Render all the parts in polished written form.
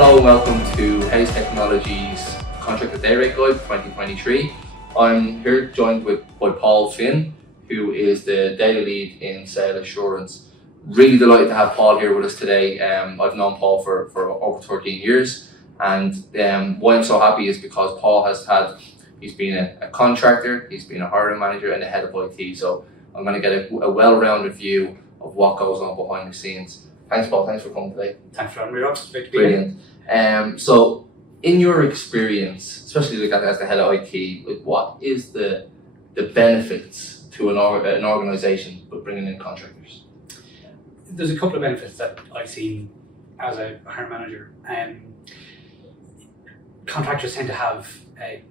Hello and welcome to House Technology's Contractor Day Rate Guide 2023. I'm here joined by Paul Finn, who is the Data Lead in Saol Assurance. Really delighted to have Paul here with us today. I've known Paul for over 13 years, and why I'm so happy is because Paul he's been a contractor, he's been a hiring manager and a head of IT, so I'm going to get a well-rounded view of what goes on behind the scenes. Thanks, Paul. Thanks for coming today. Thanks for having me, Rob. It's great to be here. Brilliant. So, in your experience, especially as the head of IT, what is the benefits to an organisation with bringing in contractors? There's a couple of benefits that I've seen as a hiring manager. Contractors tend to have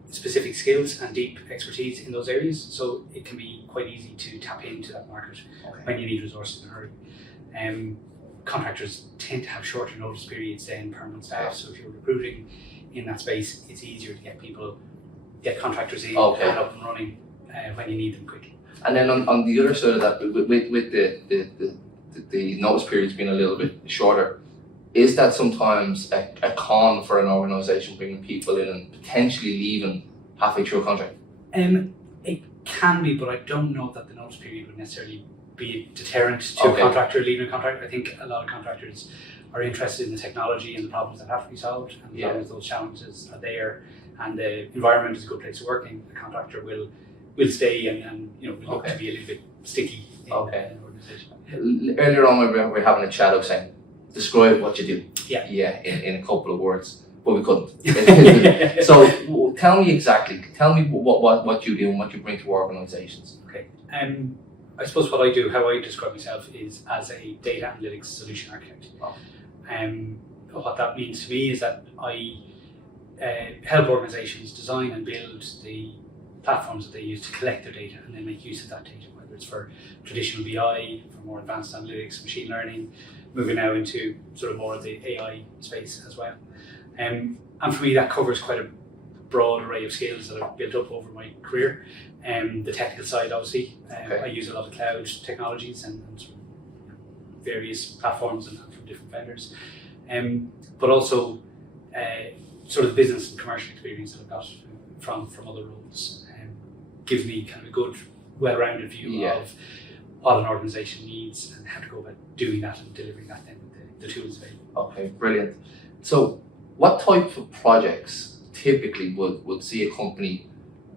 specific skills and deep expertise in those areas, so it can be quite easy to tap into that market when you need resources in a hurry. Contractors tend to have shorter notice periods than permanent staff, so if you're recruiting in that space, it's easier to get contractors in and up and running when you need them quickly. And then on the other side of that, with the notice periods being a little bit shorter, is that sometimes a con for an organisation bringing people in and potentially leaving halfway through a contract? It can be, but I don't know that the notice period would necessarily be a deterrent to a contractor leaving a contract. I think a lot of contractors are interested in the technology and the problems that have to be solved, and as long as those challenges are there and the environment is a good place to work in, the contractor will stay and will look to be a little bit sticky in an organisation. Earlier on, we were having a chat of saying, describe what you do. In a couple of words, but we couldn't. So tell me what you do and what you bring to organisations. Okay. I suppose what I do, how I describe myself, is as a data analytics solution architect. What that means to me is that I help organisations design and build the platforms that they use to collect their data and then make use of that data, whether it's for traditional BI, for more advanced analytics, machine learning, moving now into sort of more of the AI space as well. And for me, that covers quite a broad array of skills that I've built up over my career. The technical side, obviously, I use a lot of cloud technologies and sort of various platforms and from different vendors, but also sort of the business and commercial experience that I've got from other roles gives me kind of a good, well-rounded view of what an organisation needs and how to go about doing that and delivering that then with the tools available. Okay, brilliant. So, what type of projects typically would see a company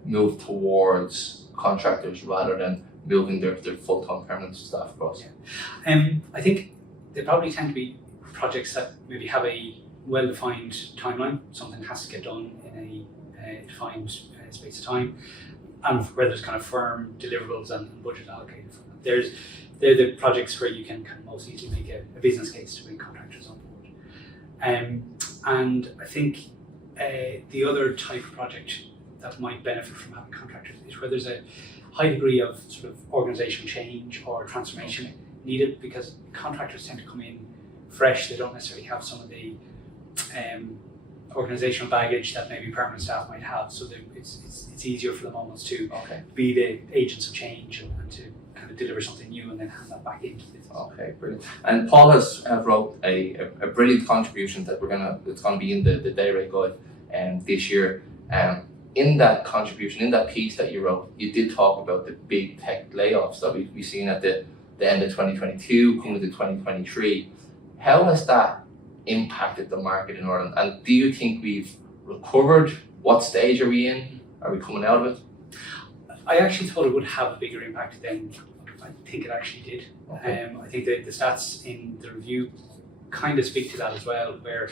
move towards contractors rather than moving their full-time permanent staff across? I think they probably tend to be projects that maybe have a well-defined timeline. Something has to get done in a defined space of time, and where there's kind of firm deliverables and budget allocated for them. They're the projects where you can kind of most easily make a business case to bring contractors on board. And I think the other type of project that might benefit from having contractors is where there's a high degree of sort of organizational change or transformation needed, because contractors tend to come in fresh. They don't necessarily have some of the organizational baggage that maybe permanent staff might have, so it's easier for them almost to be the agents of change and to kind of deliver something new and then hand that back into the business. Okay, brilliant. And Paul has wrote a brilliant contribution that it's going to be in the day rate guide this year. In that contribution, in that piece that you wrote, you did talk about the big tech layoffs that we've seen at the end of 2022, coming to 2023. How has that impacted the market in Ireland? And do you think we've recovered? What stage are we in? Are we coming out of it? I actually thought it would have a bigger impact than I think it actually did. I think the stats in the review kind of speak to that as well, where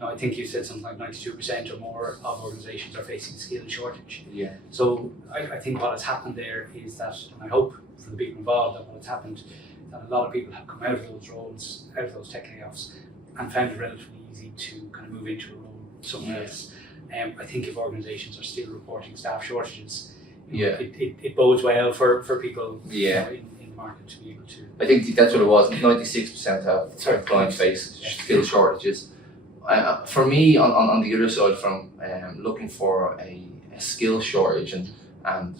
I think you said something like 92% or more of organisations are facing a skill shortage. So I think what has happened there is that, and I hope for the people involved, that what has happened, that a lot of people have come out of those roles, out of those tech layoffs, and found it relatively easy to kind of move into a role somewhere else. I think if organisations are still reporting staff shortages, it bodes well for people in the market to be able to. I think that's what it was. 96% of clients face skill shortages. For me, on the other side, from looking for a skill shortage and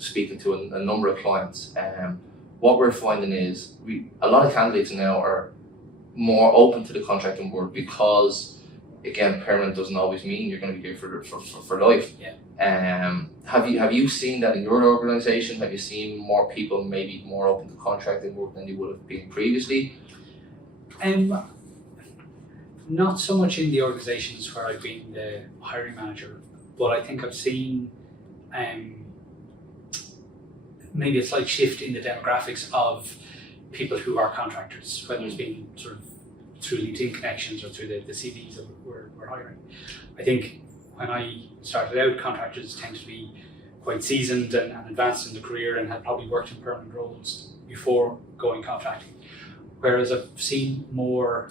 speaking to a number of clients, what we're finding is a lot of candidates now are more open to the contracting world because again, permanent doesn't always mean you're going to be here for life. Yeah. Have you seen that in your organisation? Have you seen more people maybe more open to contracting work than you would have been previously? Not so much in the organisations where I've been the hiring manager, but I think I've seen maybe a slight shift in the demographics of people who are contractors, whether it's been sort of through LinkedIn connections or through the CVs that we're hiring. I think when I started out, contractors tend to be quite seasoned and advanced in the career and had probably worked in permanent roles before going contracting. Whereas I've seen more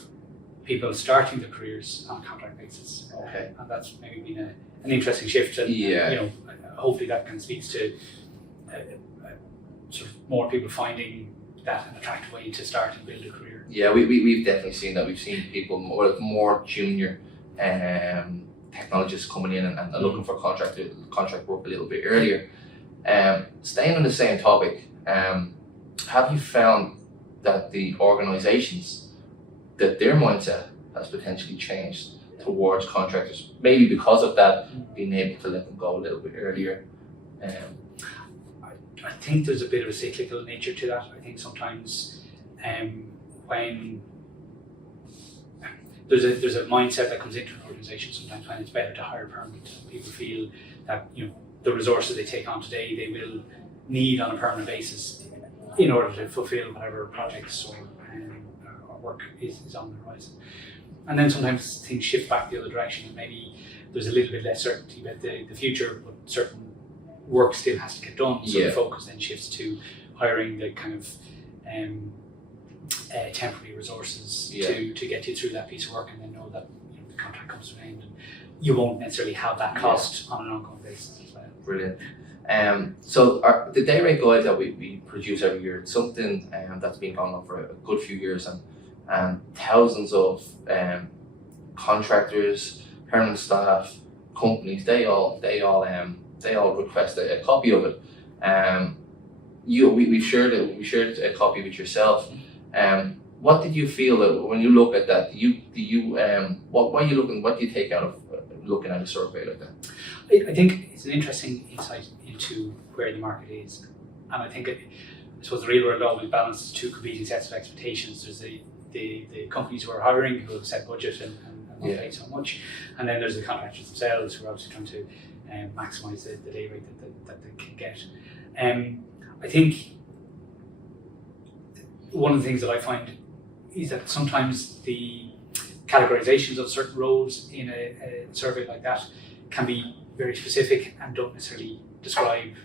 people starting their careers on a contract basis. Okay. And that's maybe been an interesting shift. And, hopefully that kind of speaks to sort of more people finding that an attractive way to start and build a career. Yeah, we've definitely seen that. We've seen people more junior technologists coming in and looking for contract work a little bit earlier. Staying on the same topic, have you found that the organisations, that their mindset has potentially changed towards contractors, maybe because of that, being able to let them go a little bit earlier? I think there's a bit of a cyclical nature to that. I think sometimes when there's a mindset that comes into an organisation, sometimes when it's better to hire permanent, people feel that the resources they take on today they will need on a permanent basis in order to fulfil whatever projects or work is on the horizon. And then sometimes things shift back the other direction, and maybe there's a little bit less certainty about the future, but certain work still has to get done. So the focus then shifts to hiring the kind of temporary resources to get you through that piece of work, and then know that the contract comes to an end, and you won't necessarily have that cost on an ongoing basis as well. Brilliant. So the day rate guide that we produce every year, it's something that's been going on for a good few years, and thousands of contractors, permanent staff, companies, they all request a copy of it. We shared a copy with yourself. What did you feel that when you look at that? What are you looking? What do you take out of looking at a survey like that? I think it's an interesting insight into where the market is, and I think I suppose the real world always balances two competing sets of expectations. There's the companies who are hiring, who have a set budget and not pay so much, and then there's the contractors themselves who are obviously trying to maximise the day rate that they can get. I think one of the things that I find is that sometimes the categorizations of certain roles in a survey like that can be very specific and don't necessarily describe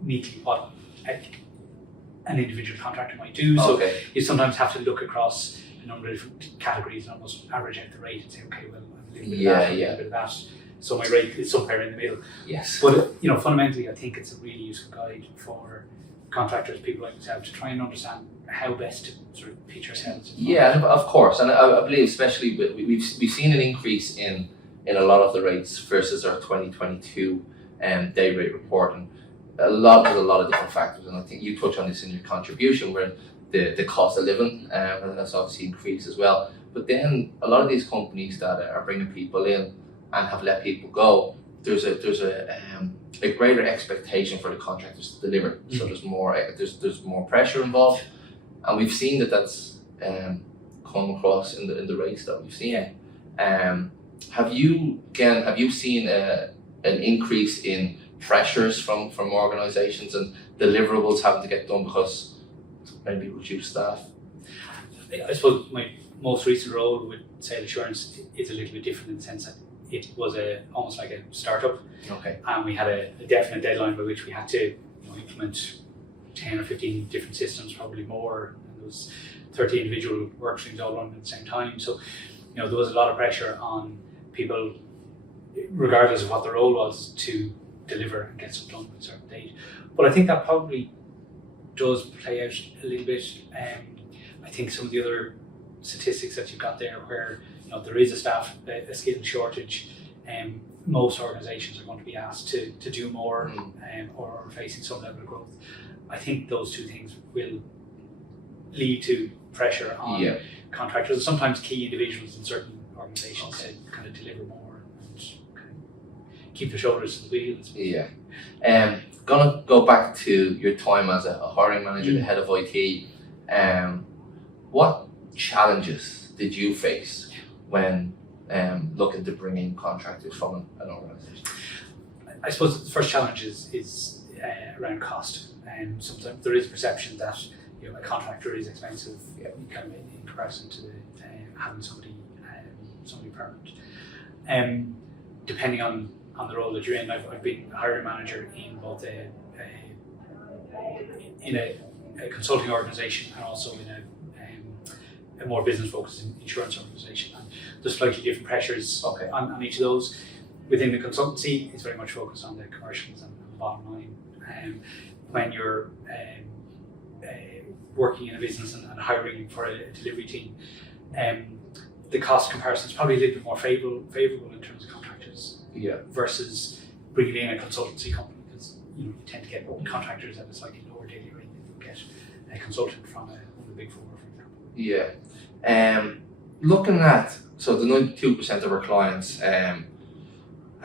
neatly what an individual contractor might do. So you sometimes have to look across a number of different categories and almost average out the rate and say, okay, well, a little bit of that, a little bit of that. So my rate is somewhere in the middle. Yes. But fundamentally, I think it's a really useful guide for contractors, people like yourself, to try and understand how best to sort of pitch ourselves. Yeah, of course, and I believe especially we've seen an increase in a lot of the rates versus our 2022 day rate report, and there's a lot of different factors, and I think you touch on this in your contribution, where the cost of living has obviously increased as well. But then a lot of these companies that are bringing people in and have let people go, there's a greater expectation for the contractors to deliver. So there's more pressure involved, and we've seen that's come across in the rates that we've seen. Have you seen an increase in pressures from organisations and deliverables having to get done because maybe reduced staff? I suppose my most recent role with Saol Assurance is a little bit different in the sense that it was almost like a startup. Okay. And we had a definite deadline by which we had to implement 10 or 15 different systems, probably more. And there was 30 individual work streams all running at the same time. So there was a lot of pressure on people, regardless of what the role was, to deliver and get something done with a certain date. But I think that probably does play out a little bit. I think some of the other statistics that you've got there, where there is a skill shortage, most organisations are going to be asked to do more or are facing some level of growth. I think those two things will lead to pressure on contractors, sometimes key individuals in certain organisations to kind of deliver more and kind of keep their shoulders to the wheel. Yeah. Gonna go back to your time as a hiring manager, the head of IT. What challenges did you face when looking to bring in contractors from an organisation? I suppose the first challenge is around cost. Sometimes there is a perception that a contractor is expensive, kind of in comparison to having somebody permanent. Depending on the role that you're in, I've been a hiring manager in both a consulting organisation and also in a more business-focused insurance organisation. And there's slightly different pressures on each of those. Within the consultancy, it's very much focused on the commercials and the bottom line. When you're working in a business and hiring for a delivery team, the cost comparison is probably a little bit more favourable in terms of contractors versus bringing in a consultancy company, because you tend to get contractors at a slightly lower daily rate than you get a consultant from one of the big four, for example. Yeah. Looking at, so the 92% of our clients have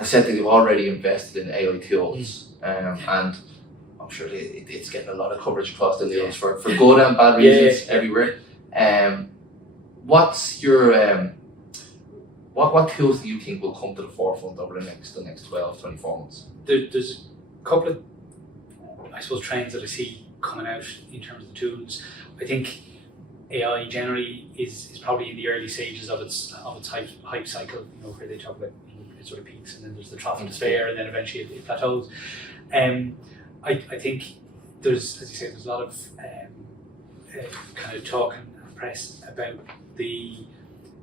said that they've already invested in AI tools, and I'm sure it's getting a lot of coverage across the news for good and bad reasons everywhere. What's your what tools do you think will come to the forefront over the next 12, 24 months? There's a couple of, I suppose, trends that I see coming out in terms of the tools. I think AI generally is probably in the early stages of its hype cycle, where they talk about it sort of peaks and then there's the trough of despair and then eventually it plateaus. I think there's, as you say, there's a lot of kind of talk and press about the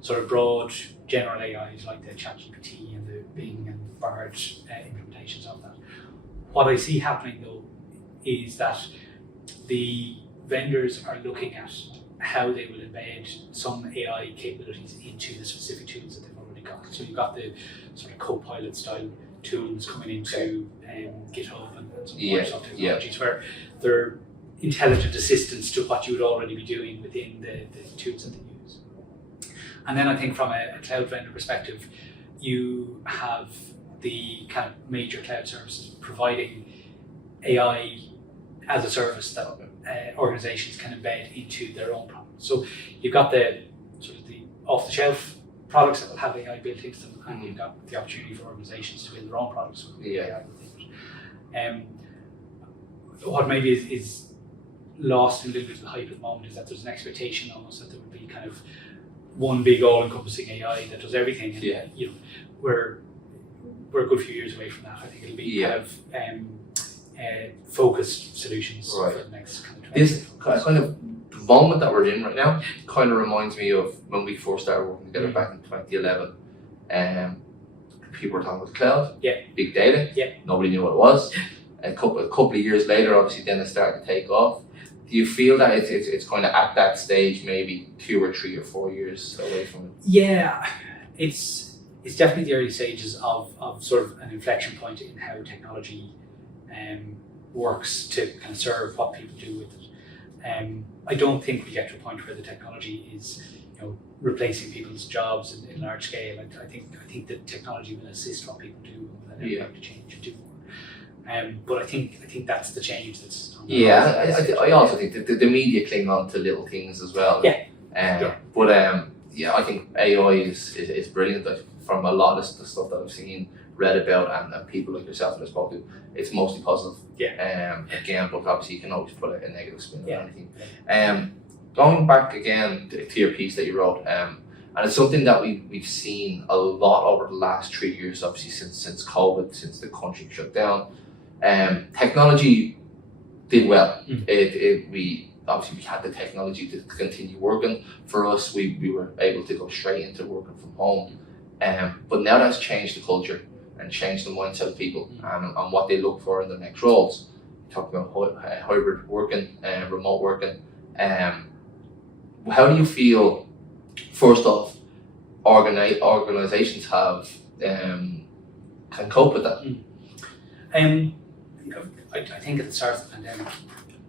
sort of broad general AIs like the ChatGPT and the Bing and Bard implementations of that. What I see happening though is that the vendors are looking at how they will embed some AI capabilities into the specific tools that they've already got. So you've got the sort of co-pilot style tools coming into GitHub and some Microsoft technologies where they're intelligent assistants to what you would already be doing within the tools that they use. And then I think from a cloud vendor perspective, you have the kind of major cloud services providing AI as a service that organizations can embed into their own products. So you've got the sort of the off-the-shelf products that will have AI built into them, and you've got the opportunity for organizations to build their own products with AI within it. What maybe is lost in a little bit of the hype at the moment is that there's an expectation almost that there would be kind of one big all-encompassing AI that does everything. And, we're a good few years away from that. I think it'll be kind of focused solutions for the next kind of 20 years. This kind of the moment that we're in right now kind of reminds me of when we first started working together back in 2011. People were talking about cloud, big data. Nobody knew what it was. A couple of years later, obviously, then it started to take off. Do you feel that it's kind of at that stage, maybe 2 or 3 or 4 years away from it? Yeah, it's definitely the early stages of sort of an inflection point in how technology works to kind of serve what people do with it. I don't think we get to a point where the technology is, replacing people's jobs in large scale. I think that technology will assist what people do and will have to change and do more. But I think that's the change that's on the horizon. I also think that the media cling on to little things as well. But I think AI is brilliant. From a lot of the stuff that I've seen, read about, and people like yourself that I spoke to, it's mostly positive. Again, but obviously you can always put a negative spin on anything. Going back again to your piece that you wrote, and it's something that we've seen a lot over the last 3 years, obviously since COVID, since the country shut down. Technology did well. We had the technology to continue working. For us, we were able to go straight into working from home. But now that's changed the culture and changed the mindset of people and what they look for in their next roles. Talking about hybrid working, remote working. How do you feel, first off, organizations have can cope with that? I think at the start of the pandemic,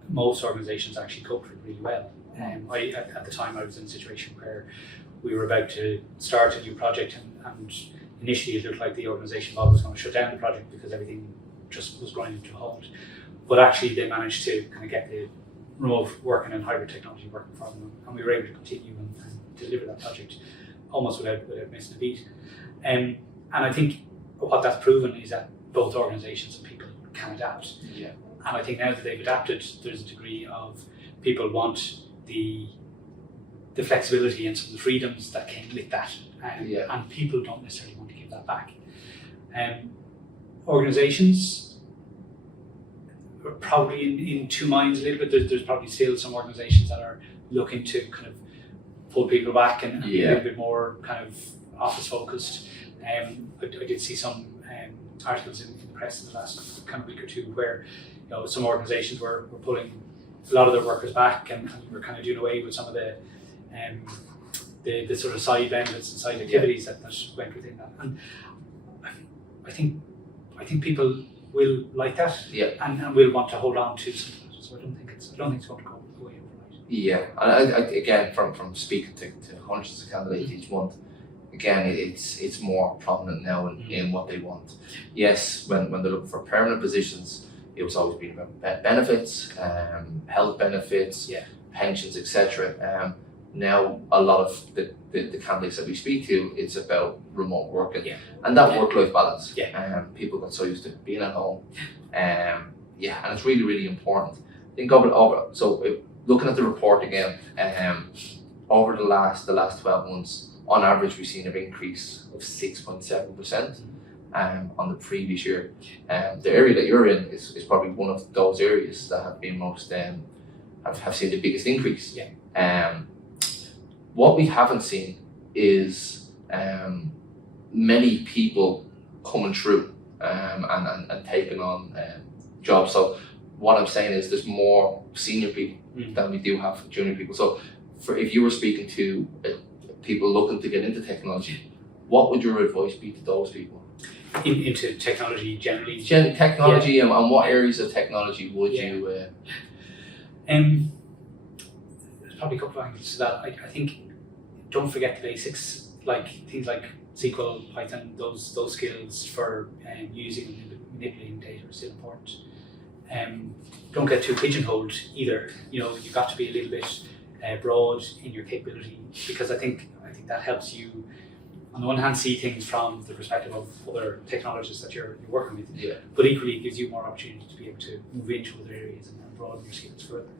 most organizations actually coped with it really well. At the time, I was in a situation where we were about to start a new project, and initially it looked like the organisation was going to shut down the project because everything just was grinding to a halt. But actually they managed to kind of get the remote working and hybrid technology working for them, and we were able to continue and deliver that project almost without missing a beat. And I think what that's proven is that both organisations and people can adapt. Yeah. And I think now that they've adapted, there's a degree of people want the flexibility and some of the freedoms that came with that. And people don't necessarily want to give that back. Organisations are probably in two minds a little bit. There's probably still some organisations that are looking to kind of pull people back and be a little bit more kind of office focused. I did see some articles in the press in the last kind of week or two where some organisations were pulling a lot of their workers back and were kind of doing away with some of the sort of side benefits and side activities that went within that. And I think people will like that and will want to hold on to some of that. So I don't think it's going to go away overnight. Yeah, and I again from speaking to hundreds of candidates each month, again it's more prominent now in what they want. Yes, when they're looking for permanent positions, it was always been about benefits, health benefits, pensions, etc. Now a lot of the candidates that we speak to, it's about remote working and that work-life balance. People got so used to being at home. And it's really, really important. I think looking at the report again, over the last 12 months, on average, we've seen an increase of 6.7% on the previous year. The area that you're in is probably one of those areas that have been most have seen the biggest increase. What we haven't seen is many people coming through and taking on jobs. So what I'm saying is there's more senior people than we do have junior people. So if you were speaking to people looking to get into technology, what would your advice be to those people? Into technology generally? Technology and what areas of technology would you... There's probably a couple of angles to that. I think don't forget the basics, like things like SQL, Python, those skills for using and manipulating data are still important. Don't get too pigeonholed either. You've got to be a little bit broad in your capability, because I think that helps you on the one hand see things from the perspective of other technologists that you're working with, but equally it gives you more opportunity to be able to move into other areas and broaden your skills further.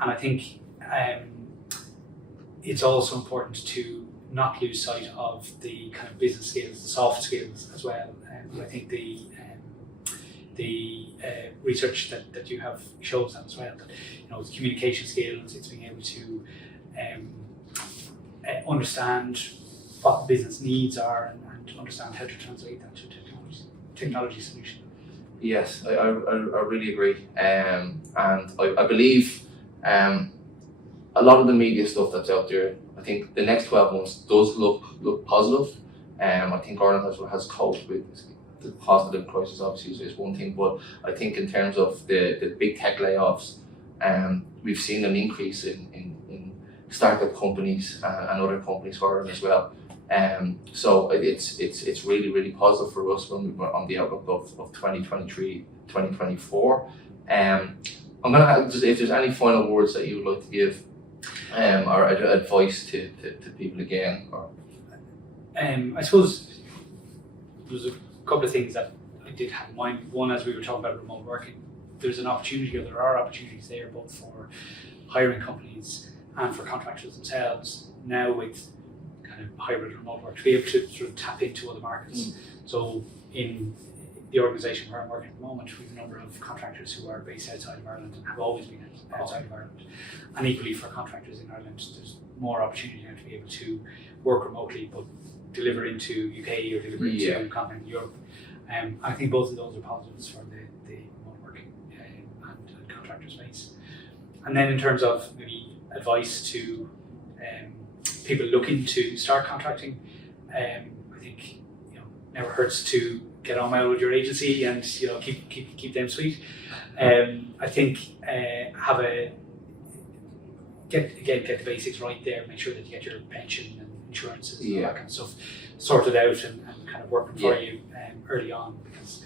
And I think it's also important to not lose sight of the kind of business skills, the soft skills as well. I think the research that you have shows that as well. That it's communication skills, it's being able to understand what the business needs are and understand how to translate that to technology solution. Yes, I really agree, and I believe a lot of the media stuff that's out there, I think the next 12 months does look positive. I think Ireland has coped with the positive crisis, obviously is one thing, but I think in terms of the big tech layoffs, we've seen an increase in startup companies and other companies for Ireland as well. So it's really, really positive for us when we're on the outlook of 2023, 2024. I'm going to have, if there's any final words that you would like to give or advice to people again, or I suppose there's a couple of things that I did have in mind. One, as we were talking about remote working, there are opportunities there both for hiring companies and for contractors themselves now with kind of hybrid remote work to be able to sort of tap into other markets. So in the organisation where I'm working at the moment, we have a number of contractors who are based outside of Ireland and have always been outside of Ireland. And equally for contractors in Ireland, there's more opportunity now to be able to work remotely but deliver into UK or deliver into continental Europe. I think both of those are positives for the remote working and contractor space. And then in terms of maybe advice to people looking to start contracting, I think never hurts to get on well with your agency and keep them sweet. I think get the basics right there. Make sure that you get your pension and insurances and all that kind of stuff sorted out and kind of working for you early on, because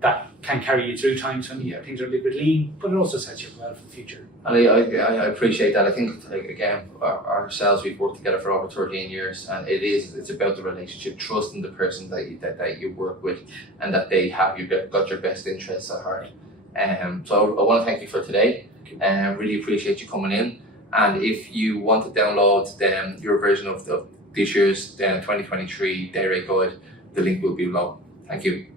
that can carry you through times when things are a little bit lean, but it also sets you up well for the future. And I appreciate that. I think, like, again, ourselves, we've worked together for over 13 years, and it's about the relationship, trusting the person that you work with, and that they have got your best interests at heart. So I want to thank you for today, and really appreciate you coming in. And if you want to download your version of this year's 2023 day rate guide, the link will be below. Thank you.